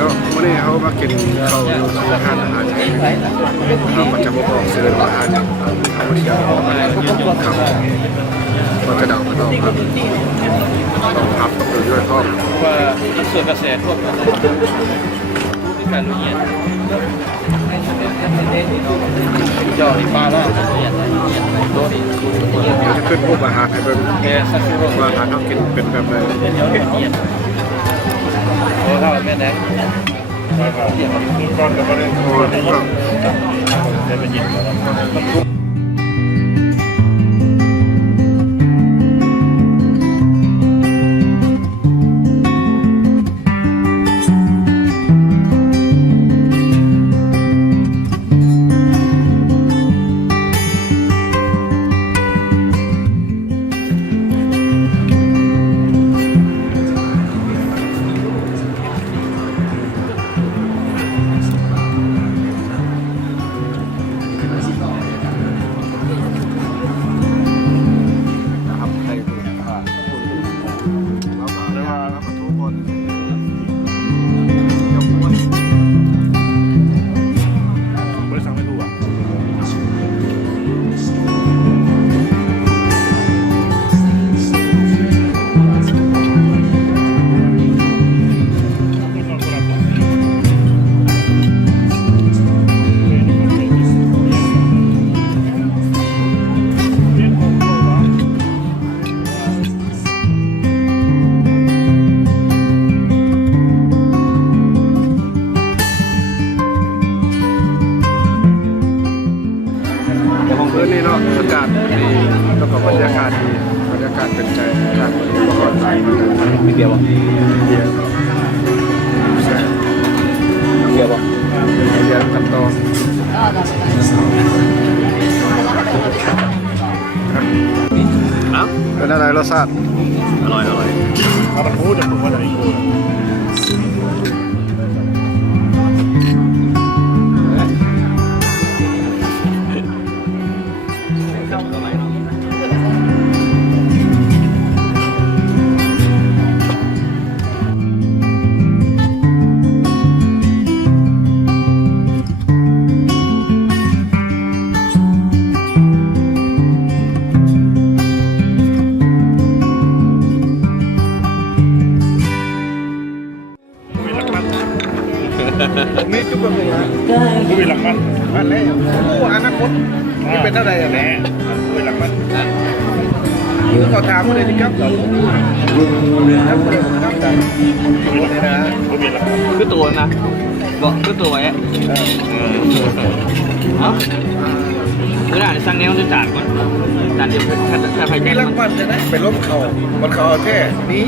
เนาะวันนี้เขามากินข้าวอยู่ที่ร้านอาหารเราก็จะบอกซื้ออาหารเขามาเที่ยวครับก็จะเดากันออกครับต้องพับต้องดูด้วยห้องว่าส่วนกระแสทั่วไปที่การละเอียดย่อที่ปลาล่าละเอียดตัวนี้จะขึ้นรูปอาหารให้เป็นว่าอาหารต้องกินเป็นแบบไหนโอ้ข้าวแม่แดงก้อนกับอะไรก็นี่เนาะอากาศดีแล้วก็บรรยากาศดีบรรยากาศเป็นใจอากาศดีก็ร้อนใจมีเบียร์ป่ะเบียร์แซ่บเบียร์ป่ะเบียร์กับตองเป็นอะไรรสชาติอร่อยเอาตะพูดจะพูดว่าอะไรกูมีจุกแบบนี้ดูหลังมันแล้วโอ้อนาคตนี่เป็นอะไรอ่ะแม่ดูหลังมันคือเขาถามมาเลยที่ครับครับแต่นี่นะคือตัวนะบอกคือตัวไว้เอ้าเวลาสั่งแนวจะจานก่อนจานเดียวถ้าใครมีหลังมันเลยนะไปล้มเขามันเขาแค่นี้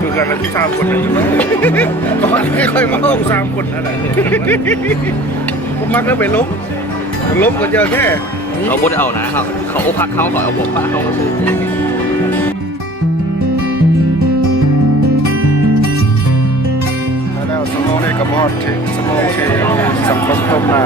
คือกันแล้วที่3 คนนั่นก็ไม่ค่อยมาห้อง3 คนอะไรผมมักแล้วไปล้มก็เจอแค่เขาบดเอานะเขาโอพักเขาเอาบวกป้าเขามาซื้อแล้วสมองในกระบอกที่สมองที่สังคมเข้ามา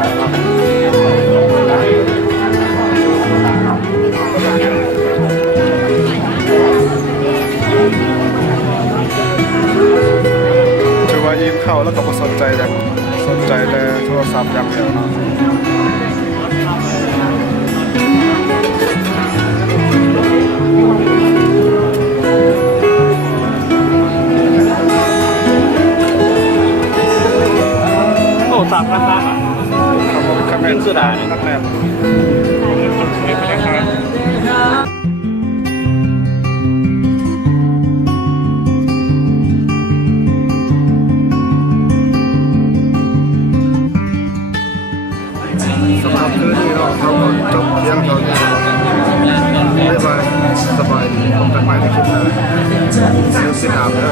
ถือว่ายิ้มเข้าแล้วก็สนใจแต่โทรศัพท์อย่างเดียวเนาะโอ้สับราคาคำเมนสุดานักแนบสำหรับคืนนี้เราจบเที่ยงตอนนี้บ๊ายบายสบายดีพบกันใหม่ในคลิปหน้าดูสิครับเด้อ